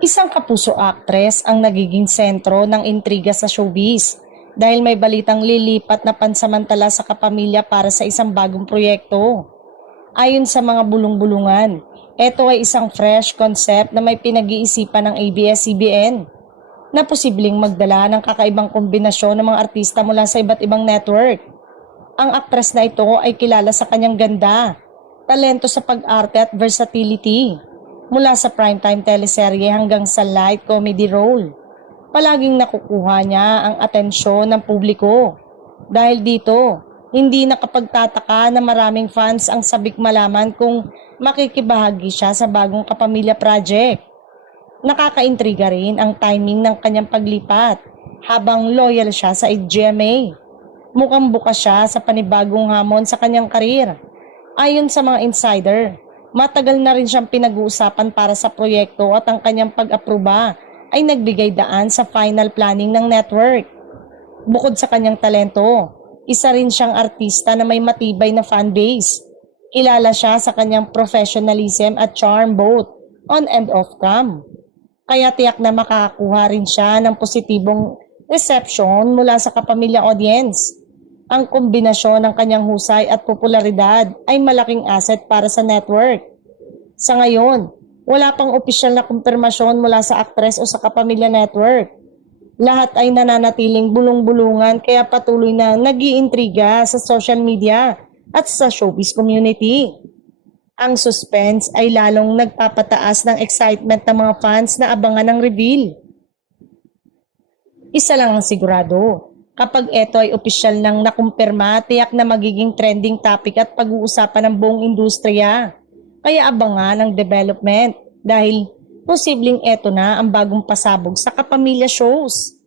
Isang kapuso actress ang nagiging sentro ng intriga sa showbiz dahil may balitang lilipat na pansamantala sa kapamilya para sa isang bagong proyekto. Ayon sa mga bulong-bulungan, ito ay isang fresh concept na may pinag-iisipan ng ABS-CBN na posibleng magdala ng kakaibang kombinasyon ng mga artista mula sa iba't ibang network. Ang aktres na ito ay kilala sa kanyang ganda, talento sa pag-arte at versatility. Mula sa primetime teleserye hanggang sa light comedy role, palaging nakukuha niya ang atensyon ng publiko. Dahil dito, hindi nakapagtataka na maraming fans ang sabik malaman kung makikibahagi siya sa bagong Kapamilya Project. Nakakaintriga rin ang timing ng kanyang paglipat habang loyal siya sa GMA. Mukhang bukas siya sa panibagong hamon sa kanyang karir. Ayon sa mga insider, matagal na rin siyang pinag-uusapan para sa proyekto at ang kanyang pag-aproba ay nagbigay daan sa final planning ng network. Bukod sa kanyang talento, isa rin siyang artista na may matibay na fanbase. Kilala siya sa kanyang professionalism at charm both on and off cam. Kaya tiyak na makakakuha rin siya ng positibong reception mula sa kapamilya audience. Ang kombinasyon ng kanyang husay at popularidad ay malaking asset para sa network. Sa ngayon, wala pang opisyal na kumpirmasyon mula sa aktres o sa Kapamilya Network. Lahat ay nananatiling bulong-bulungan kaya patuloy na nag-iintriga sa social media at sa showbiz community. Ang suspense ay lalong nagpapataas ng excitement ng mga fans na abangan ng reveal. Isa lang ang sigurado, kapag ito ay opisyal nang nakumpirma, tiyak na magiging trending topic at pag-uusapan ng buong industriya. Kaya abangan ang development dahil posibleng eto na ang bagong pasabog sa kapamilya shows.